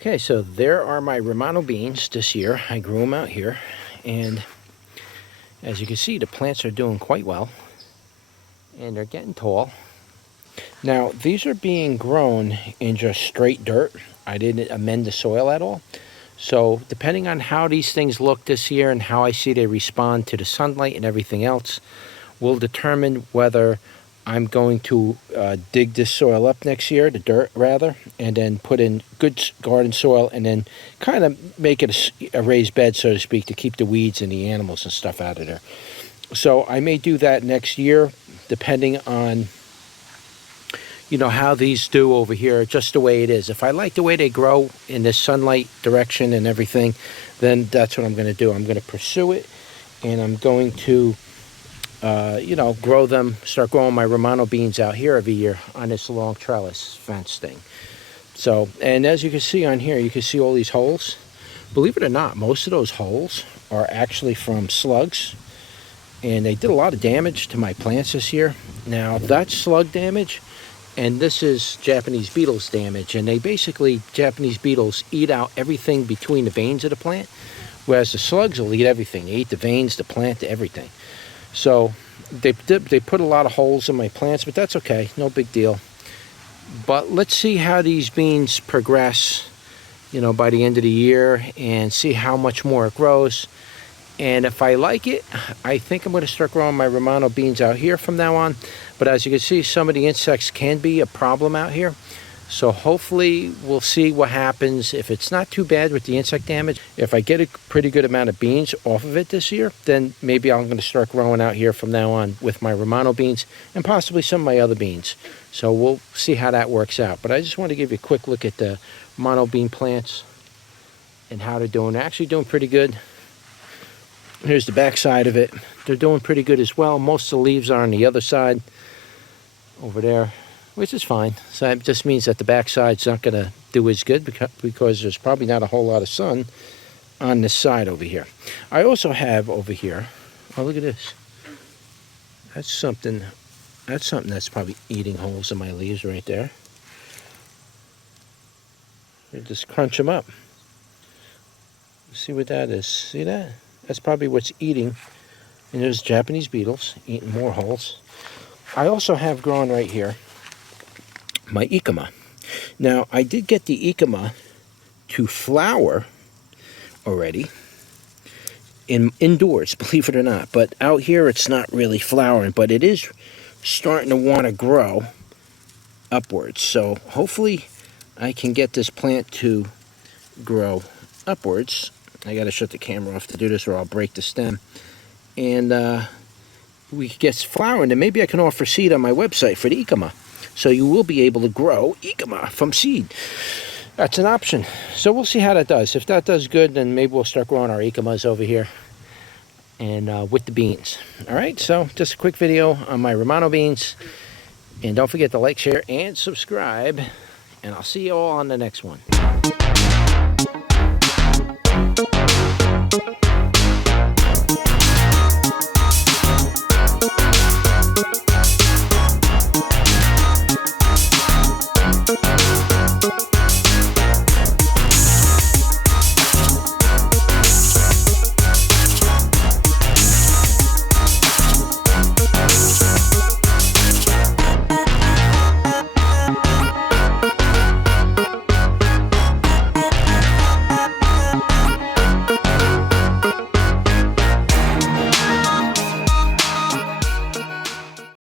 Okay, so there are my Romano beans this year. I grew them out here, and as you can see, the plants are doing quite well, and they're getting tall. Now, these are being grown in just straight dirt. I didn't amend the soil at all. So, depending on how these things look this year and how I see they respond to the sunlight and everything else, will determine whether I'm going to dig this soil up next year, the dirt rather, and then put in good garden soil and then kind of make it a raised bed, so to speak, to keep the weeds and the animals and stuff out of there. So I may do that next year, depending on, how these do over here, just the way it is. If I like the way they grow in this sunlight direction and everything, then that's what I'm going to do. I'm going to pursue it, and I'm going to grow them, start growing my Romano beans out here every year on this long trellis fence thing. So, and as you can see on here, you can see all these holes. Believe it or not, most of those holes are actually from slugs, and they did a lot of damage to my plants this year. Now, that's slug damage, and this is Japanese beetles damage, and Japanese beetles eat out everything between the veins of the plant, whereas the slugs will eat everything. They eat the veins, the plant, everything. So they put a lot of holes in my plants, but that's okay, no big deal. But let's see how these beans progress, by the end of the year, and see how much more it grows. And if I like it, I think I'm going to start growing my Romano beans out here from now on. But as you can see, some of the insects can be a problem out here. So hopefully we'll see what happens. If it's not too bad with the insect damage, if I get a pretty good amount of beans off of it this year, then maybe I'm going to start growing out here from now on with my Romano beans and possibly some of my other beans. So we'll see how that works out. But I just want to give you a quick look at the Romano bean plants and how they're doing. They're actually doing pretty good. Here's the back side of it. They're doing pretty good as well. Most of the leaves are on the other side over there, which is fine. So it just means that the back side's not going to do as good because there's probably not a whole lot of sun on this side over here. I also have over here, oh, look at this. That's something that's probably eating holes in my leaves right there. You just crunch them up. See what that is. See that? That's probably what's eating. And there's Japanese beetles eating more holes. I also have growing right here my ikema. Now, I did get the ikema to flower already indoors, believe it or not. But out here, it's not really flowering, but it is starting to want to grow upwards. So hopefully I can get this plant to grow upwards. I got to shut the camera off to do this or I'll break the stem. And we get flowering, and maybe I can offer seed on my website for the ikema. So you will be able to grow ikema from seed. That's an option. So we'll see how that does. If that does good, then maybe we'll start growing our ikemas over here and with the beans. All right, so just a quick video on my Romano beans. And don't forget to like, share, and subscribe. And I'll see you all on the next one.